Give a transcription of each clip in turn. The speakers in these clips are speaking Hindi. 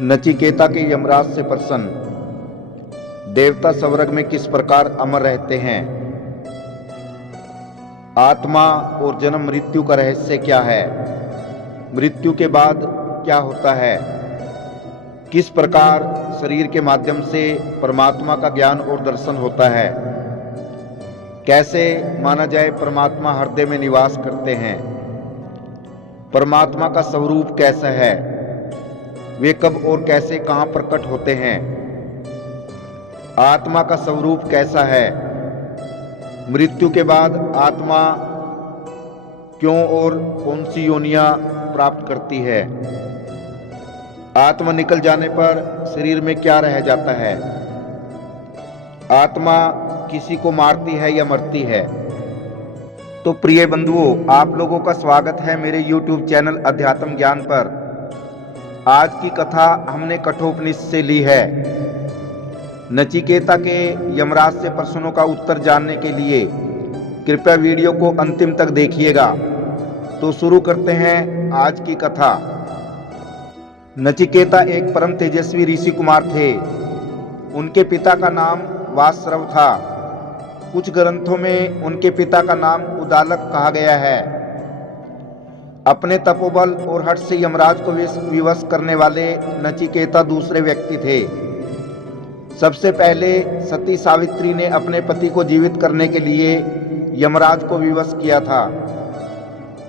नचिकेता के यमराज से प्रसन्न देवता स्वर्ग में किस प्रकार अमर रहते हैं। आत्मा और जन्म मृत्यु का रहस्य क्या है। मृत्यु के बाद क्या होता है। किस प्रकार शरीर के माध्यम से परमात्मा का ज्ञान और दर्शन होता है। कैसे माना जाए परमात्मा हृदय में निवास करते हैं। परमात्मा का स्वरूप कैसा है। वे कब और कैसे कहाँ प्रकट होते हैं। आत्मा का स्वरूप कैसा है। मृत्यु के बाद आत्मा क्यों और कौन सी योनियां प्राप्त करती है। आत्मा निकल जाने पर शरीर में क्या रह जाता है। आत्मा किसी को मारती है या मरती है। तो प्रिय बंधुओं, आप लोगों का स्वागत है मेरे YouTube चैनल अध्यात्म ज्ञान पर। आज की कथा हमने कठोपनिषद से ली है। नचिकेता के यमराज से प्रश्नों का उत्तर जानने के लिए कृपया वीडियो को अंतिम तक देखिएगा। तो शुरू करते हैं आज की कथा। नचिकेता एक परम तेजस्वी ऋषि कुमार थे। उनके पिता का नाम वासरव था। कुछ ग्रंथों में उनके पिता का नाम उदालक कहा गया है। अपने तपोबल और हठ से यमराज को विवश करने वाले नचिकेता दूसरे व्यक्ति थे। सबसे पहले सती सावित्री ने अपने पति को जीवित करने के लिए यमराज को विवश किया था।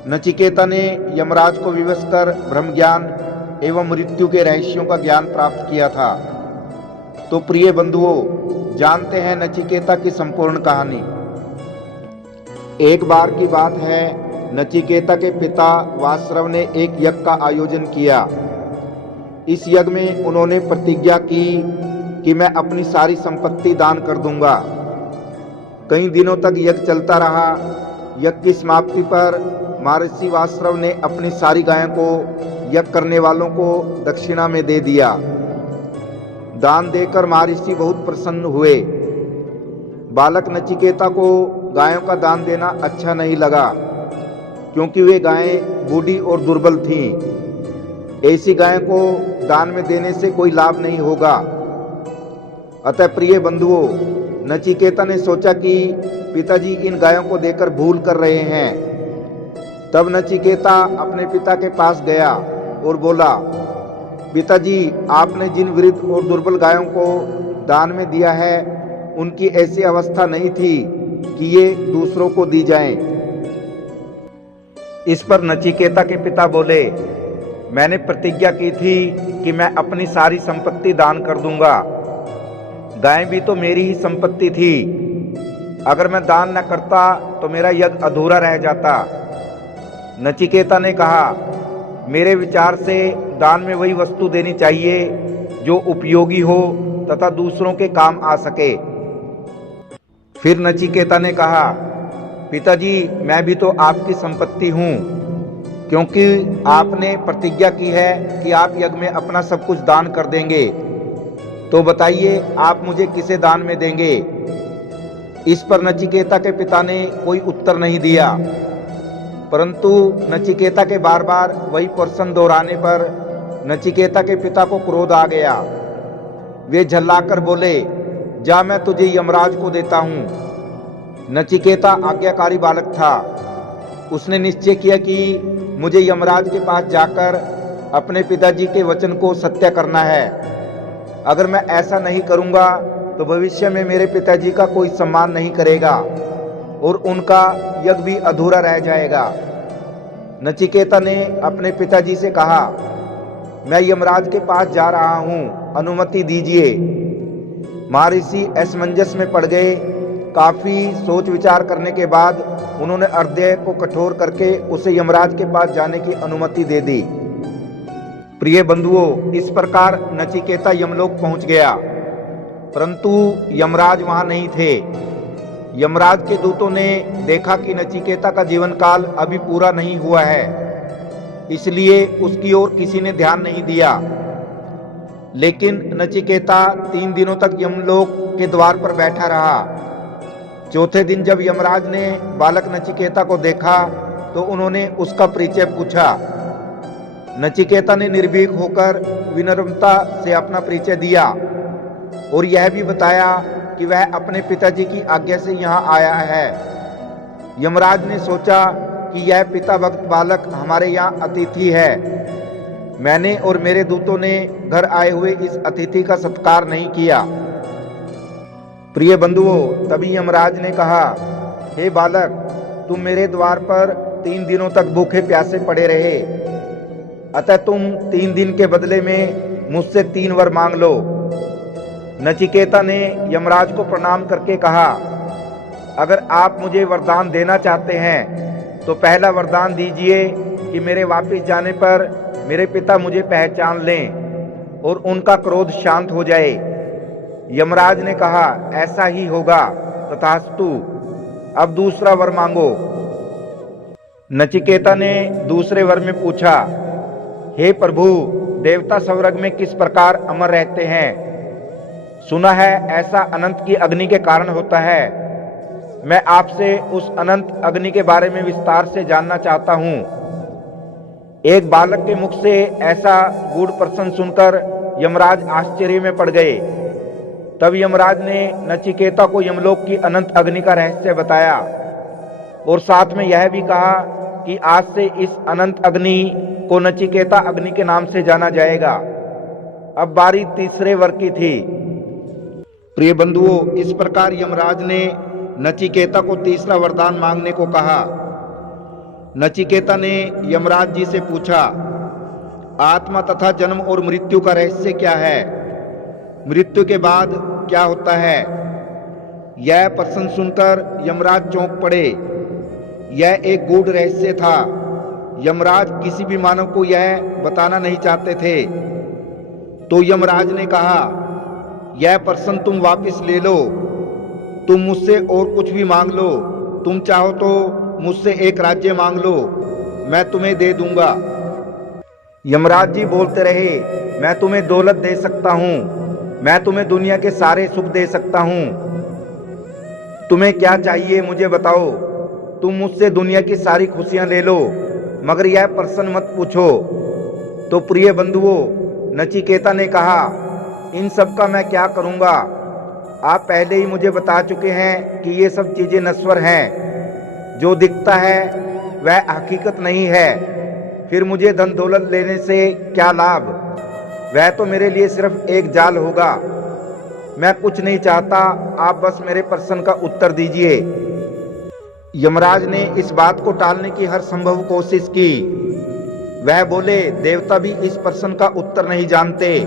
नचिकेता ने यमराज को विवश कर ब्रह्म ज्ञान एवं मृत्यु के रहस्यों का ज्ञान प्राप्त किया था। तो प्रिय बंधुओं, जानते हैं नचिकेता की संपूर्ण कहानी। एक बार की बात है, नचिकेता के पिता वासरव ने एक यज्ञ का आयोजन किया। इस यज्ञ में उन्होंने प्रतिज्ञा की कि मैं अपनी सारी संपत्ति दान कर दूंगा। कई दिनों तक यज्ञ चलता रहा। यज्ञ की समाप्ति पर महर्षि वासरव ने अपनी सारी गायों को यज्ञ करने वालों को दक्षिणा में दे दिया। दान देकर महर्षि बहुत प्रसन्न हुए। बालक नचिकेता को गायों का दान देना अच्छा नहीं लगा, क्योंकि वे गायें बूढ़ी और दुर्बल थीं। ऐसी गायों को दान में देने से कोई लाभ नहीं होगा। अतः प्रिय बंधुओं, नचिकेता ने सोचा कि पिताजी इन गायों को देकर भूल कर रहे हैं। तब नचिकेता अपने पिता के पास गया और बोला, पिताजी, आपने जिन वृद्ध और दुर्बल गायों को दान में दिया है, उनकी ऐसी अवस्था नहीं थी कि ये दूसरों को दी जाएं। इस पर नचिकेता के पिता बोले, मैंने प्रतिज्ञा की थी कि मैं अपनी सारी संपत्ति दान कर दूंगा। गायें भी तो मेरी ही संपत्ति थी। अगर मैं दान न करता तो मेरा यज्ञ अधूरा रह जाता। नचिकेता ने कहा, मेरे विचार से दान में वही वस्तु देनी चाहिए जो उपयोगी हो तथा दूसरों के काम आ सके। फिर नचिकेता ने कहा, पिताजी, मैं भी तो आपकी संपत्ति हूँ, क्योंकि आपने प्रतिज्ञा की है कि आप यज्ञ में अपना सब कुछ दान कर देंगे। तो बताइए, आप मुझे किसे दान में देंगे। इस पर नचिकेता के पिता ने कोई उत्तर नहीं दिया, परंतु नचिकेता के बार बार वही प्रश्न दोहराने पर नचिकेता के पिता को क्रोध आ गया। वे झल्लाकर बोले, जा, मैं तुझे यमराज को देता हूँ। नचिकेता आज्ञाकारी बालक था। उसने निश्चय किया कि मुझे यमराज के पास जाकर अपने पिताजी के वचन को सत्य करना है। अगर मैं ऐसा नहीं करूँगा तो भविष्य में मेरे पिताजी का कोई सम्मान नहीं करेगा और उनका यज्ञ भी अधूरा रह जाएगा। नचिकेता ने अपने पिताजी से कहा, मैं यमराज के पास जा रहा हूँ, अनुमति दीजिए। महर्षि असमंजस में पड़ गए। काफी सोच विचार करने के बाद उन्होंने हृदय को कठोर करके उसे यमराज के पास जाने की अनुमति दे दी। प्रिय बंधुओं, इस प्रकार नचिकेता यमलोक पहुंच गया, परंतु यमराज वहां नहीं थे। यमराज के दूतों ने देखा कि नचिकेता का जीवन काल अभी पूरा नहीं हुआ है, इसलिए उसकी ओर किसी ने ध्यान नहीं दिया। लेकिन नचिकेता 3 दिनों तक यमलोक के द्वार पर बैठा रहा। चौथे दिन जब यमराज ने बालक नचिकेता को देखा तो उन्होंने उसका परिचय पूछा। नचिकेता ने निर्भीक होकर विनम्रता से अपना परिचय दिया और यह भी बताया कि वह अपने पिताजी की आज्ञा से यहाँ आया है। यमराज ने सोचा कि यह पिता भक्त बालक हमारे यहाँ अतिथि है। मैंने और मेरे दूतों ने घर आए हुए इस अतिथि का सत्कार नहीं किया। प्रिय बंधुओं, तभी यमराज ने कहा, हे बालक, तुम मेरे द्वार पर 3 दिनों तक भूखे प्यासे पड़े रहे, अतः तुम 3 दिन के बदले में मुझसे 3 वर मांग लो। नचिकेता ने यमराज को प्रणाम करके कहा, अगर आप मुझे वरदान देना चाहते हैं तो पहला वरदान दीजिए कि मेरे वापस जाने पर मेरे पिता मुझे पहचान लें और उनका क्रोध शांत हो जाए। यमराज ने कहा, ऐसा ही होगा, तथास्तु। अब दूसरा वर मांगो। नचिकेता ने दूसरे वर में पूछा, हे प्रभु, देवता स्वर्ग में किस प्रकार अमर रहते हैं? सुना है ऐसा अनंत की अग्नि के कारण होता है। मैं आपसे उस अनंत अग्नि के बारे में विस्तार से जानना चाहता हूँ। एक बालक के मुख से ऐसा गूढ़ प्रश्न सुनकर यमराज आश्चर्य में पड़ गए। तब यमराज ने नचिकेता को यमलोक की अनंत अग्नि का रहस्य बताया और साथ में यह भी कहा कि आज से इस अनंत अग्नि को नचिकेता अग्नि के नाम से जाना जाएगा। अब बारी तीसरे वर की थी। प्रिय बंधुओं, इस प्रकार यमराज ने नचिकेता को तीसरा वरदान मांगने को कहा। नचिकेता ने यमराज जी से पूछा, आत्मा तथा जन्म और मृत्यु का रहस्य क्या है? मृत्यु के बाद क्या होता है? यह प्रश्न सुनकर यमराज चौंक पड़े। यह एक गूढ़ रहस्य था। यमराज किसी भी मानव को यह बताना नहीं चाहते थे। तो यमराज ने कहा, यह प्रश्न तुम वापस ले लो। तुम मुझसे और कुछ भी मांग लो। तुम चाहो तो मुझसे एक राज्य मांग लो, मैं तुम्हें दे दूंगा। यमराज जी बोलते रहे, मैं तुम्हें दौलत दे सकता हूँ, मैं तुम्हें दुनिया के सारे सुख दे सकता हूँ। तुम्हें क्या चाहिए मुझे बताओ। तुम मुझसे दुनिया की सारी खुशियां ले लो, मगर यह प्रश्न मत पूछो। तो प्रिय बंधुओं, नचिकेता ने कहा, इन सब का मैं क्या करूंगा? आप पहले ही मुझे बता चुके हैं कि ये सब चीजें नश्वर हैं। जो दिखता है वह हकीकत नहीं है। फिर मुझे धन दौलत लेने से क्या लाभ? वह तो मेरे लिए सिर्फ एक जाल होगा। मैं कुछ नहीं चाहता, आप बस मेरे प्रश्न का उत्तर दीजिए। यमराज ने इस बात को टालने की हर संभव कोशिश की। वह बोले, देवता भी इस प्रश्न का उत्तर नहीं जानते।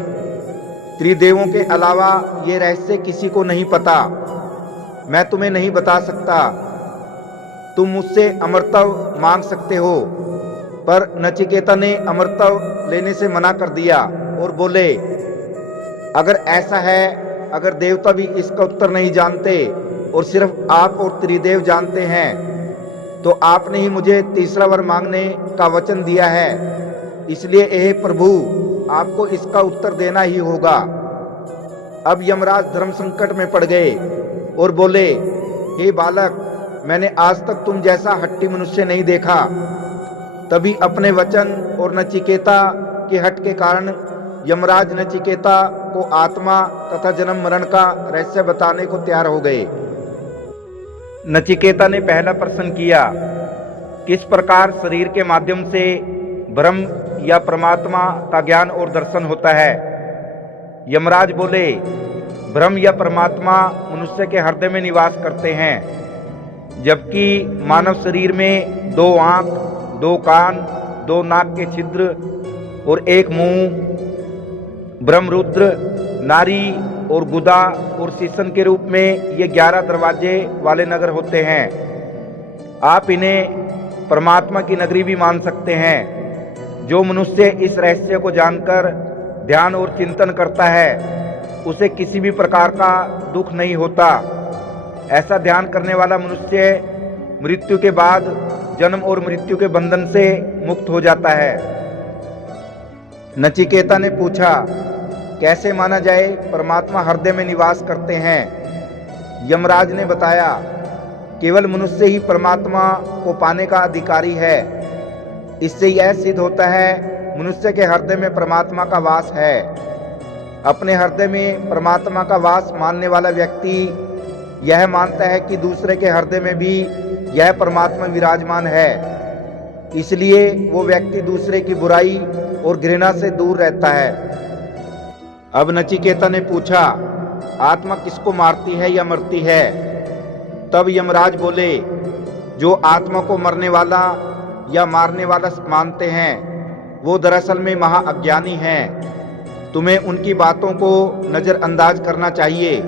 त्रिदेवों के अलावा ये रहस्य किसी को नहीं पता। मैं तुम्हें नहीं बता सकता। तुम मुझसे अमरत्व मांग सकते हो। पर नचिकेता ने अमरत्व लेने से मना कर दिया और बोले, अगर ऐसा है, अगर देवता भी इसका उत्तर नहीं जानते और सिर्फ आप और त्रिदेव जानते हैं, तो आपने ही मुझे तीसरा वर मांगने का वचन दिया है। इसलिए हे प्रभु, आपको इसका उत्तर देना ही होगा। अब यमराज धर्म संकट में पड़ गए और बोले, हे बालक, मैंने आज तक तुम जैसा हट्टी मनुष्य नहीं देखा। तभी अपने वचन और नचिकेता के हट के कारण यमराज नचिकेता को आत्मा तथा जन्म मरण का रहस्य बताने को तैयार हो गए। नचिकेता ने पहला प्रश्न किया, किस प्रकार शरीर के माध्यम से ब्रह्म या परमात्मा का ज्ञान और दर्शन होता है? यमराज बोले, ब्रह्म या परमात्मा मनुष्य के हृदय में निवास करते हैं, जबकि मानव शरीर में 2 आंख, 2 कान, 2 नाक के छिद्र और 1 मुंह, ब्रह्मरुद्र, नारी और गुदा और शीशन के रूप में ये 11 दरवाजे वाले नगर होते हैं। आप इन्हें परमात्मा की नगरी भी मान सकते हैं। जो मनुष्य इस रहस्य को जानकर ध्यान और चिंतन करता है, उसे किसी भी प्रकार का दुख नहीं होता। ऐसा ध्यान करने वाला मनुष्य मृत्यु के बाद जन्म और मृत्यु के बंधन से मुक्त हो जाता है। नचिकेता ने पूछा, कैसे माना जाए परमात्मा हृदय में निवास करते हैं? यमराज ने बताया, केवल मनुष्य ही परमात्मा को पाने का अधिकारी है। इससे यह सिद्ध होता है मनुष्य के हृदय में परमात्मा का वास है। अपने हृदय में परमात्मा का वास मानने वाला व्यक्ति यह मानता है कि दूसरे के हृदय में भी यह परमात्मा विराजमान है, इसलिए वो व्यक्ति दूसरे की बुराई और घृणा से दूर रहता है। अब नचिकेता ने पूछा, आत्मा किसको मारती है या मरती है? तब यमराज बोले, जो आत्मा को मरने वाला या मारने वाला मानते हैं वो दरअसल में महाअज्ञानी हैं। तुम्हें उनकी बातों को नज़रअंदाज करना चाहिए,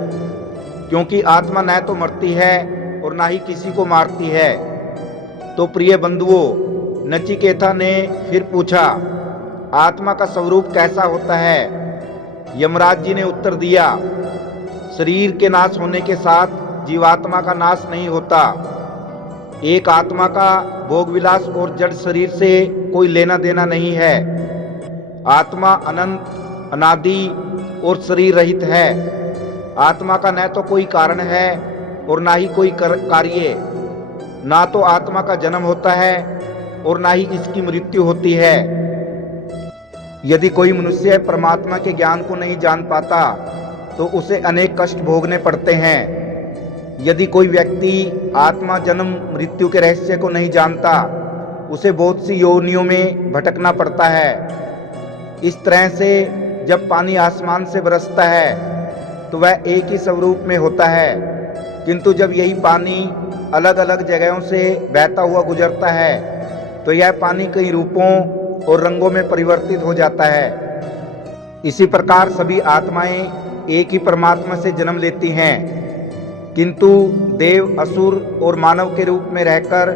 क्योंकि आत्मा न तो मरती है और ना ही किसी को मारती है। तो प्रिय बंधुओं, नचिकेता ने फिर पूछा, आत्मा का स्वरूप कैसा होता है? यमराज जी ने उत्तर दिया, शरीर के नाश होने के साथ जीवात्मा का नाश नहीं होता। एक आत्मा का भोग विलास और जड़ शरीर से कोई लेना देना नहीं है। आत्मा अनंत, अनादि और शरीर रहित है। आत्मा का न तो कोई कारण है और ना ही कोई कार्य। ना तो आत्मा का जन्म होता है और ना ही इसकी मृत्यु होती है। यदि कोई मनुष्य परमात्मा के ज्ञान को नहीं जान पाता तो उसे अनेक कष्ट भोगने पड़ते हैं। यदि कोई व्यक्ति आत्मा जन्म मृत्यु के रहस्य को नहीं जानता, उसे बहुत सी योनियों में भटकना पड़ता है। इस तरह से जब पानी आसमान से बरसता है तो वह एक ही स्वरूप में होता है, किंतु जब यही पानी अलग अलग जगहों से बहता हुआ गुजरता है तो यह पानी कई रूपों और रंगों में परिवर्तित हो जाता है। इसी प्रकार सभी आत्माएं एक ही परमात्मा से जन्म लेती हैं, किंतु देव, असुर और मानव के रूप में रहकर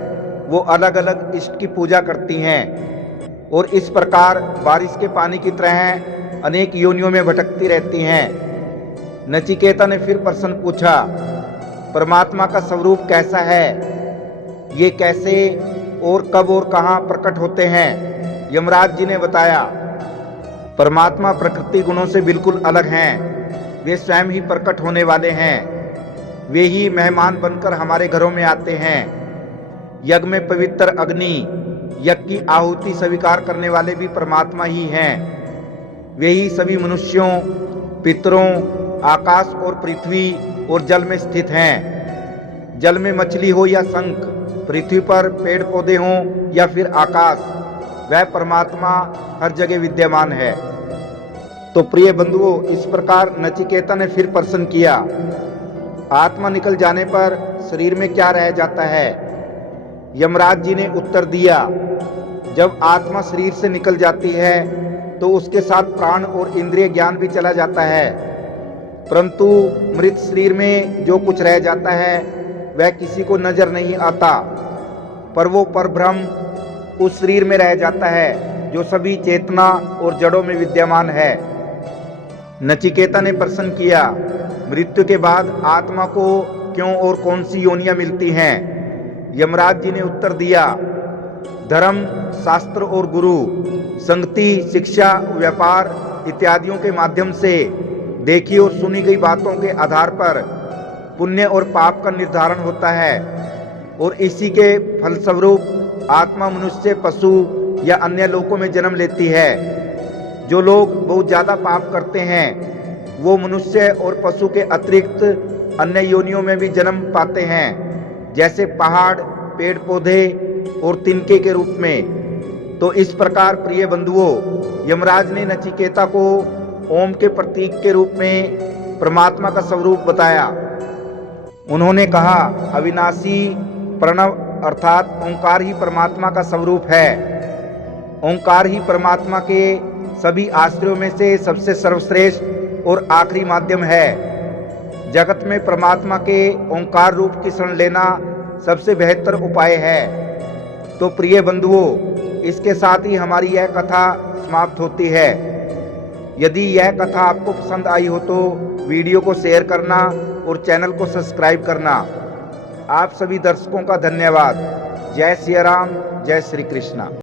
वो अलग अलग इष्ट की पूजा करती हैं और इस प्रकार बारिश के पानी की तरह अनेक योनियों में भटकती रहती हैं। नचिकेता ने फिर प्रश्न पूछा, परमात्मा का स्वरूप कैसा है? ये कैसे और कब और कहाँ प्रकट होते हैं? यमराज जी ने बताया, परमात्मा प्रकृति गुणों से बिल्कुल अलग हैं। वे स्वयं ही प्रकट होने वाले हैं। वे ही मेहमान बनकर हमारे घरों में आते हैं। यज्ञ में पवित्र अग्नि, यज्ञ की आहुति स्वीकार करने वाले भी परमात्मा ही हैं। वे ही सभी मनुष्यों, पितरों, आकाश और पृथ्वी और जल में स्थित हैं। जल में मछली हो या शंख, पृथ्वी पर पेड़ पौधे हों या फिर आकाश, वह परमात्मा हर जगह विद्यमान है। तो प्रिय बंधुओं, इस प्रकार नचिकेता ने फिर प्रश्न किया, आत्मा निकल जाने पर शरीर में क्या रह जाता है? यमराज जी ने उत्तर दिया, जब आत्मा शरीर से निकल जाती है तो उसके साथ प्राण और इंद्रिय ज्ञान भी चला जाता है, परंतु मृत शरीर में जो कुछ रह जाता है वह किसी को नजर नहीं आता, पर वो परब्रह्म उस शरीर में रह जाता है जो सभी चेतना और जड़ों में विद्यमान है। नचिकेता ने प्रश्न किया, मृत्यु के बाद आत्मा को क्यों और कौन सी योनियां मिलती हैं? यमराज जी ने उत्तर दिया, धर्म, शास्त्र और गुरु, संगति, शिक्षा, व्यापार इत्यादियों के माध्यम से देखी और सुनी गई बातों के आधार पर पुण्य और पाप का निर्धारण होता है और इसी के फलस्वरूप आत्मा मनुष्य, पशु या अन्य लोकों में जन्म लेती है। जो लोग बहुत ज़्यादा पाप करते हैं वो मनुष्य और पशु के अतिरिक्त अन्य योनियों में भी जन्म पाते हैं, जैसे पहाड़, पेड़ पौधे और तिनके के रूप में। तो इस प्रकार प्रिय बंधुओं, यमराज ने नचिकेता को ओम के प्रतीक के रूप में परमात्मा का स्वरूप बताया। उन्होंने कहा, अविनाशी प्रणव अर्थात ओंकार ही परमात्मा का स्वरूप है। ओंकार ही परमात्मा के सभी आश्रयों में से सबसे सर्वश्रेष्ठ और आखिरी माध्यम है। जगत में परमात्मा के ओंकार रूप की शरण लेना सबसे बेहतर उपाय है। तो प्रिय बंधुओं, इसके साथ ही हमारी यह कथा समाप्त होती है। यदि यह कथा आपको पसंद आई हो तो वीडियो को शेयर करना और चैनल को सब्सक्राइब करना। आप सभी दर्शकों का धन्यवाद। जय सिया राम, जय श्री कृष्णा।